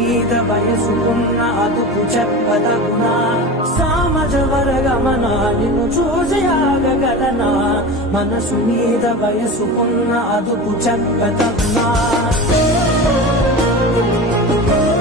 మీద వయసుకున్న అదుపు చెప్పదగునా సామజ వర్గమనా నిన్ను చూసి ఆగగలనా మనసు మీద వయసుకున్న అదుపు చెప్పదగునా